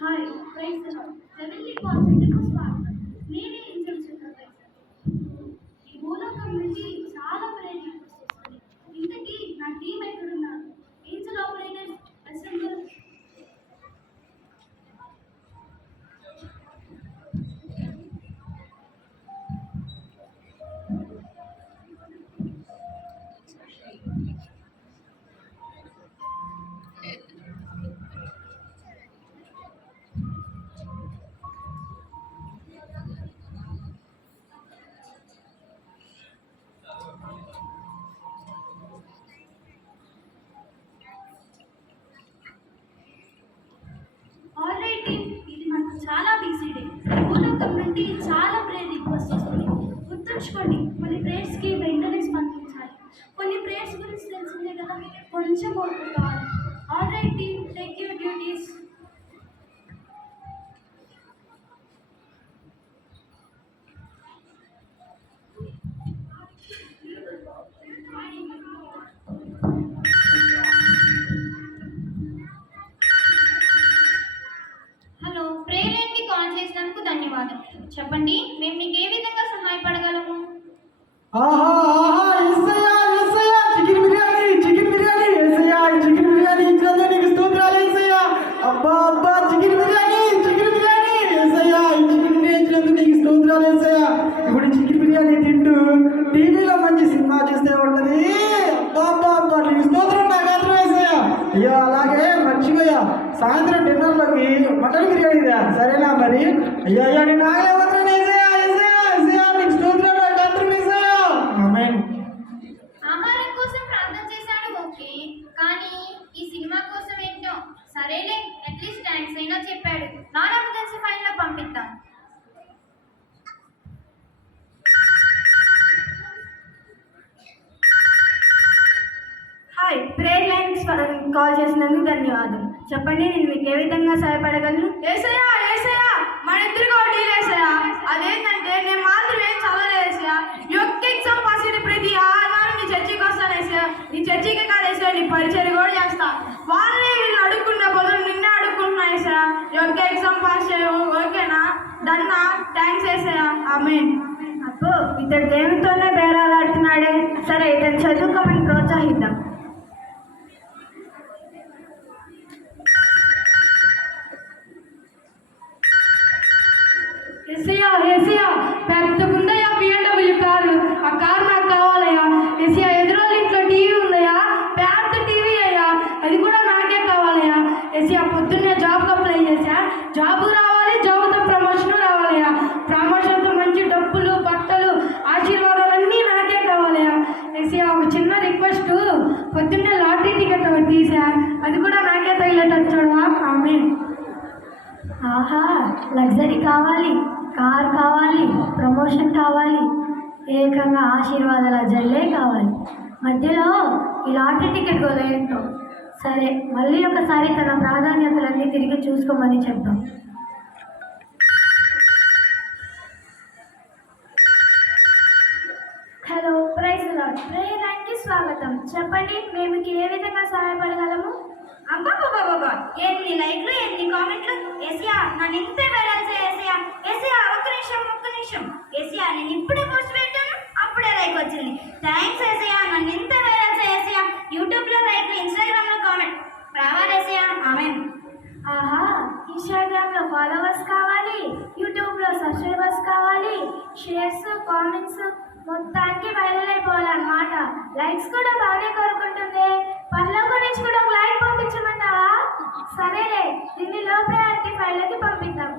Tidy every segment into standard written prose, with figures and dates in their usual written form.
Hi praise the lord. Heavenly కాన్సెప్ట్‌కు స్వాగతం. నేనే ఏంజెల్ చంద్రప్రసాద్. ఈ భూలోకం నుండి చాలా ప్రేరణలు వస్తున్నాయి. ఇంతకీ నా టీం ఎక్కడున్నారు? Angel operators assemble. Alright team, ఇది మనకు చాలా బిజీ డే. భూలోకం నుండి చాలా ప్రేయర్ రిక్వెస్ట్ వస్తుంది. గుర్తుంచుకోండి, కొన్ని ప్రేయర్స్కి వెంటనే స్పందించాలి. కొన్ని ప్రేయర్స్ గురించి తెలిసిందే కదా, కొంచెం ఓపిక కావాలి. Alright team, take your duties. Hello, ప్రేరేంటి కాల్ చేసినందుకు ధన్యవాదం. చెప్పండి, మేము మీకు ఏ విధంగా సహాయపడగలము? ఆహా ఆహా యేసయ్యా యేసయ్యా చికెన్ బిర్యానీ యేసయ్యా ఈ చికెన్ బిర్యానీ ఇచ్చినందుకు నీకు స్తోత్రాలు యేసయ్యా. అబ్బా అబ్బా చికెన్ బిర్యానీ యేసయ్యా ఈ చికెన్ బిర్యానీ ఇచ్చినందుకు నీకు స్తోత్రాలు యేసయ్యా. ఇప్పుడు చికెన్ బిర్యానీ తింటూ టీవీలో మంచి సినిమా చూస్తే ఉంటది. అబ్బా అబ్బా అబ్బా నీకు స్తోత్రం నా మాత్రం యేసయ్యా. అయ్యో అలాగే మర్చిపోయా, సాయంత్రం డిన్నర్లోకి మటన్ బిర్యానీ రా, సరేనా మరి? అయ్యా అయ్యా నేను ఆగలేకపోతున్నాను యేసయ్యా యేసయ్యా యేసయ్యా నీకు స్తోత్రాలు నా మాత్రం యేసయ్యా. ఆమేన్. ఆహారం కోసం ప్రార్థన చేశాడు, ఓకే, కానీ ఈ సినిమా కోసం ఏంటో. సరేలే, అట్లీస్ట్ థ్యాంక్స్ అయినా చెప్పాడు. నాన్ ఎమర్జెన్సీ ఫైల్లో పంపిద్దాం. హాయ్, ప్రేయర్ లైన్స్ కాల్ చేసినందుకు ధన్యవాదం. చెప్పండి, నేను మీకు ఏ విధంగా సహాయపడగలను? ఏసయ్యా ఏసయ్యా మన ఇద్దరికి ఒక డీల్ వేసయ్యా. అదేంటంటే నేను మాత్రం ఏం చదవలేసయ్యా. యొక్క ఎగ్జామ్ పాస్ అయిన ప్రతి ఆదివారం నీ చర్చికి వస్తాను వేసా. నీ చర్చికి కాదేసా, నీ పరిచయం కూడా చేస్తా. వాళ్ళని వీళ్ళు అడుక్కున్న బదులు నిన్నే అడుక్కుంటున్నా వేసా. యొక్క ఎగ్జామ్ పాస్ చేయవు, ఓకేనా? డన్నా, థ్యాంక్స్ వేసయ్యా. ఆమేన్. అబ్బో, ఇతడు దేవునితోనే బేరాలాడుతున్నాడే. సరే, ఇతను చదువుకోమని ప్రోత్సహిద్దాం. ఏసయ్యా ఏసయ్యా పెద్దగుందయ్యా BMW కారు. ఆ కారు నాకు కావాలయ్యా. ఏసయ్యా ఎదురోళ్ళ ఇంట్లో టీవీ ఉందయ్యా, పెద్ద టీవీ అయ్యా, అది కూడా నాకే కావాలయ్యా. ఏసయ్యా పొద్దున్నే జాబ్కి అప్లై చేసా, జాబ్ రావాలి, జాబ్తో ప్రమోషన్ రావాలయ్యా. ప్రమోషన్తో మంచి డబ్బులు, బట్టలు, ఆశీర్వాదాలన్నీ నాకే కావాలయ్యా. ఏసయ్యా ఒక చిన్న రిక్వెస్ట్, పొద్దున్నే లాటరీ టికెట్ ఒకటి తీసా, అది కూడా నాకే తగిలేటట్టు చూడవా. ఆమేన్. ఆహా, లగ్జరీ కావాలి, కార్ కావాలి, ప్రమోషన్ కావాలి, ఏకంగా ఆశీర్వాదాల జల్లే కావాలి. మధ్యలో ఈ లాటరీ టికెట్ కూడా ఏంటో. సరే, మళ్ళీ ఒకసారి తన ప్రాధాన్యతలన్నీ తిరిగి చూసుకోమని చెప్దాం. Hello, praise the lord. Prayer లైన్కి స్వాగతం. చెప్పండి, మేము మీకు ఏ విధంగా సహాయపడగలము? అబ్బా, ఎన్ని లైక్లు, ఎన్ని కామెంట్లు. ఏసియా నన్ను ఇంతే వైరల్ చేసేయా. ఏసియా ఒక్క నిమిషం. ఏసియా నేను ఇప్పుడే పోస్ట్ పెట్టాను, అప్పుడే లైక్ వచ్చింది. థ్యాంక్స్ ఏసియా, నన్ను ఇంతే వైరల్ చేసేయా. యూట్యూబ్లో లైక్, ఇన్స్టాగ్రామ్లో కామెంట్ రావాలి ఏసియా. ఆమేన్. ఆహా, ఇన్స్టాగ్రామ్లో ఫాలోవర్స్ కావాలి, యూట్యూబ్లో సబ్స్క్రైబర్స్ కావాలి, షేర్స్, కామెంట్స్ మొత్తానికి వైరల్ అయిపోవాలన్నమాట. లైక్స్ కూడా బాగా కోరుకుంటుంది. పనిలో గురించి కూడా ఒక లైక్ పంపించమంటావా? సరేలే, దీన్ని లో ప్రయారిటీ ఫైల్లోకి పంపిద్దాం.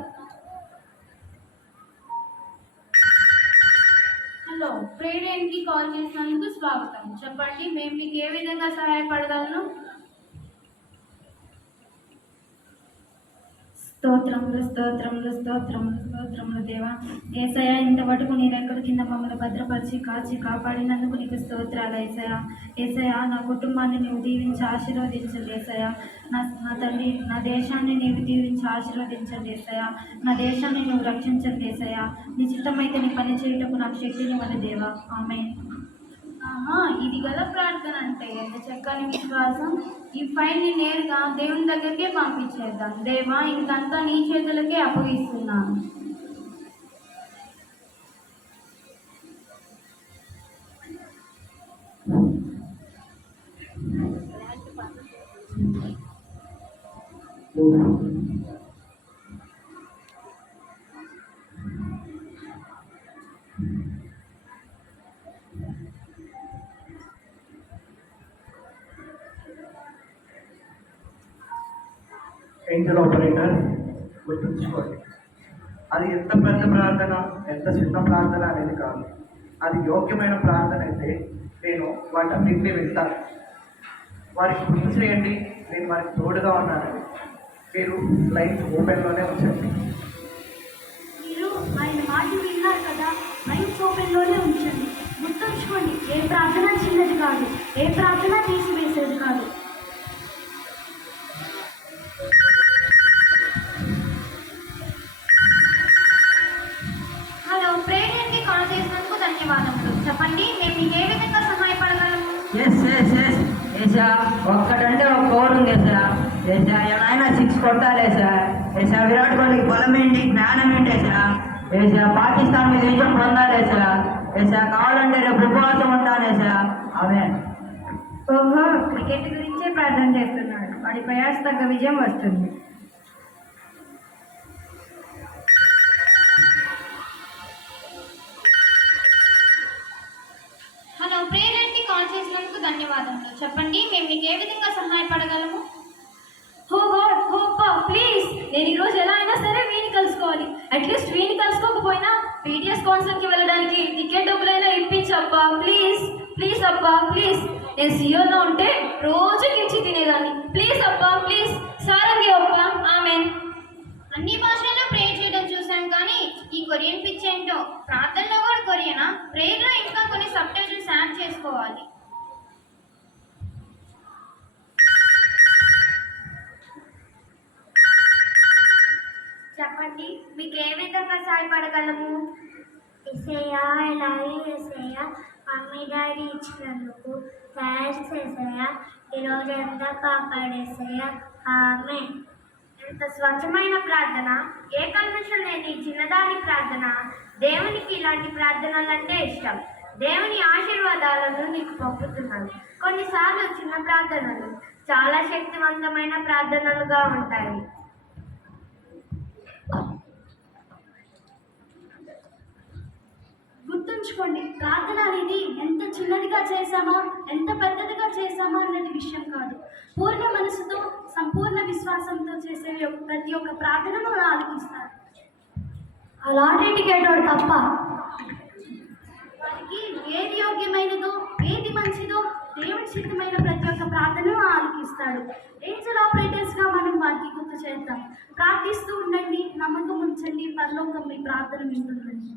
హలో, ప్రేరేంట్కి కాల్ చేసినందుకు స్వాగతం. చెప్పండి, మేము మీకు ఏ విధంగా సహాయపడగలను? స్తోత్రములు దేవా. ఏసయ్య, ఇంతవరకు నీ రెక్కల కింద మమ్మల్ని భద్రపరిచి కాచి కాపాడినందుకు నీకు స్తోత్రాలు ఏసయ్య. ఏసయ్య, నా కుటుంబాన్ని నీవు దీవించి ఆశీర్వదించండి ఏసయ్య. నా తండ్రి, నా దేశాన్ని నీవు దీవించి ఆశీర్వదించండి ఏసయ్య. నా దేశాన్ని నువ్వు రక్షించండి ఏసయ్య. నీ చిత్తమైతే నీ పని చేయటకు నాకు శక్తిని ఇవ్వండి దేవా. ఆమేన్. ఆహా, ఇది గల ప్రార్థన అంటే ఎంత చక్కని విశ్వాసం. ఈ ఫైల్ని నేరుగా దేవుని దగ్గరికే పంపించేద్దాం. దేవా, ఇంకంతా నీ చేతులకే అప్పగిస్తున్నాను. ఏంజల్ ఆపరేటర్ గుర్తుంచుకోండి, అది ఎంత పెద్ద ప్రార్థన ఎంత చిన్న ప్రార్థన అనేది కాదు. అది యోగ్యమైన ప్రార్థన అయితే నేను వాటన్నింటినీ వింటాను. వారికి గుర్తు చేయండి, నేను వారికి తోడుగా ఉన్నానని. మీరు లైన్స్ ఓపెన్లోనే ఉంచండి. మీరు ఆయన మాట విన్నారు కదా, లైన్స్ ఓపెన్లోనే ఉంచండి. గుర్తుంచుకోండి, ఏ ప్రార్థన చిన్నది కాదు, ఏ ప్రార్థన తీసివేసేది కాదు. హలో, ప్రేయర్కి కాల్ చేసినందుకు ధన్యవాదములు. చెప్పండి, మేము మీకు ఏ విధంగా సహాయపడగలము? ఎస్ ఎస్ ఎస్ ఏసా, ఒక్కటంటే ఒక పవర్ ఉంది ఏసా. ఏసా, ఆయన 6 కొట్టాలి ఏసా. ఏసా, విరాట్ కోహ్లీకి బలం ఏంటి, జ్ఞానం ఏంటి ఏసా. ఏసా, పాకిస్తాన్ మీద విజయం పొందాలి ఏసా. ఏసా, కావాలంటే రేపు ఉపవాసం ఉంటాను ఏసా. ఆమె ఓహో, క్రికెట్ గురించే ప్రార్థన చేస్తున్నాడు. వాడి ప్రయాస తగ్గ విజయం వస్తుంది. హలో, ప్రేయర్కి కాల్ చేసినందుకు ధన్యవాదములు. చెప్పండి, మేము మీకు ఏ విధంగా సహాయపడగలము? హో గాడ్, హోప్ప, ప్లీజ్, నేను ఈరోజు ఎలా అయినా సరే వీని కలుసుకోవాలి. అట్లీస్ట్ వీని కలుసుకోకపోయినా పీటీఎస్ కాన్సర్ట్కి వెళ్ళడానికి టికెట్ డబ్బులైనా ఇప్పించప్పా, ప్లీజ్ ప్లీజ్ అప్పా, ప్లీజ్. నేను సియోలో ఉంటే రోజు కించి తినేదాన్ని. ప్లీజ్ అప్పా, ప్లీజ్. సారంగి అప్పా, ఆమెన్. అన్ని భాషల్లో ప్రేయర్ చేయడం చూసాం, కానీ ఈ కొరియన్ పిచ్ ఏంటో. ప్రార్థనలో కూడా కొరియనా? ప్రేయర్లో ఇంకా కొన్ని సబ్ టైటిల్స్ యాడ్ చేసుకోవాలి. చెప్పండి, మీకు ఏ విధంగా సహాయపడగలము? Yesayya, I love you Yesayya. Mummy daddy ఇచ్చినందుకు థ్యాంక్స్ ఏసయ్యా. ఈరోజు ఎంత కాపాడేసయ్యా. ఆమె ఎంత స్వచ్ఛమైన ప్రార్థన, ఏ కల్మషం లేని చిన్నదాని ప్రార్థన. దేవునికి ఇలాంటి ప్రార్థనలు అంటే ఇష్టం. దేవుని ఆశీర్వాదాలను నీకు పంపుతున్నాను. కొన్నిసార్లు చిన్న ప్రార్థనలు చాలా శక్తివంతమైన ప్రార్థనలుగా ఉంటాయి. గుర్తుంచుకోండి, ప్రార్థన అనేది ఎంత చిన్నదిగా చేశామా, ఎంత పెద్దదిగా చేశామా అన్నది విషయం కాదు. పూర్ణ మనసుతో, సంపూర్ణ విశ్వాసంతో చేసే ప్రతి ఒక్క ప్రార్థనను ఆలకిస్తారు. అలాంటి టికెట్ తప్ప వారికి ఏది యోగ్యమైనదో, ఏది మంచిదో, దేవుని సిద్ధమైన ప్రతి ఒక్క ప్రార్థనను ఆలకిస్తాడు. ఏంజల్ ఆపరేటర్స్గా మనం వారికి గుర్తు చేద్దాం. ప్రార్థిస్తూ ఉండండి, నమ్మకం ఉంచండి, పరలోకం మీ ప్రార్థన వింటుందండి.